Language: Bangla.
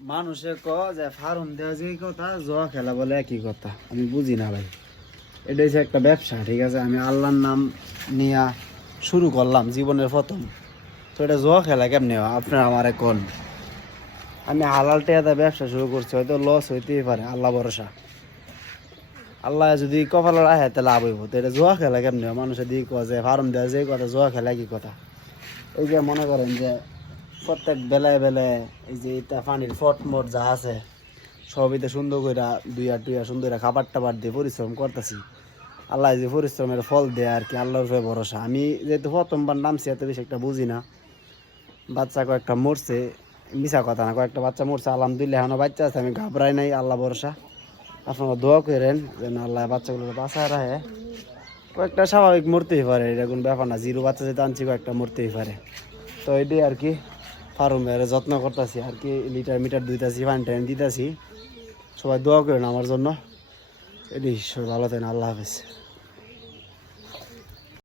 মানুষে ক যে ফার্ম দেওয়া যে কথা জোয়া খেলা বলে একই কথা, আমি বুঝি না ভাই। এটা হচ্ছে একটা ব্যবসা, ঠিক আছে? আমি আল্লাহর নাম নিয়ে শুরু করলাম জীবনের প্রথম, তো এটা জোয়া খেলা কেমনি হয় আপনার আমার কোন? আমি হালাল টেয়াদা ব্যবসা শুরু করছি, হয়তো লস হইতেই পারে, আল্লাহ ভরসা। আল্লাহ যদি কপালে রাখে তাহলে লাভ হইব। তো এটা জোয়া খেলা কেমনি হয়? মানুষের দিকে কয় যে ফার্ম দেওয়া যে কথা জোয়া খেলা কি কথা? এই যে মনে করেন যে প্রত্যেক বেলায় বেলায় এই যে এটা পানির ফট মট যা আছে সবইতে সুন্দর করে দুইয়া টুইয়া সুন্দর করে খাবার টাবার দিয়ে পরিশ্রম করতেছি। আল্লাহ যে পরিশ্রমের ফল দেয় আর কি, আল্লাহর উপরে ভরসা। আমি যেহেতু প্রথমবার নামছি এত বেশি একটা বুঝি না। বাচ্চা কয়েকটা মরছে, মিশা কথা না, কয়েকটা বাচ্চা মরছে, আলহামদুলিল্লাহ এখনো বাচ্চা আছে, আমি ঘাবড়াই নাই, আল্লাহ ভরসা। আপনারা দোয়া করেন যেন আল্লাহ বাচ্চাগুলো বাঁচায় রাখে। কয়েকটা স্বাভাবিক মরতেই পারে, এটা কোনো ব্যাপার না, জিরো বাচ্চা যেটা আনছি কয়েকটা মরতেই পারে। তো এটাই আর কি, ফার্মের যত্ন করতেছি আর কি, লিটার মিটার দুইতাছি, পানি টাইম দিতেছি। সবাই দোয়া করেন আমার জন্য। এটি সবাই ভালো থাকেন, আল্লাহ হাফেজ।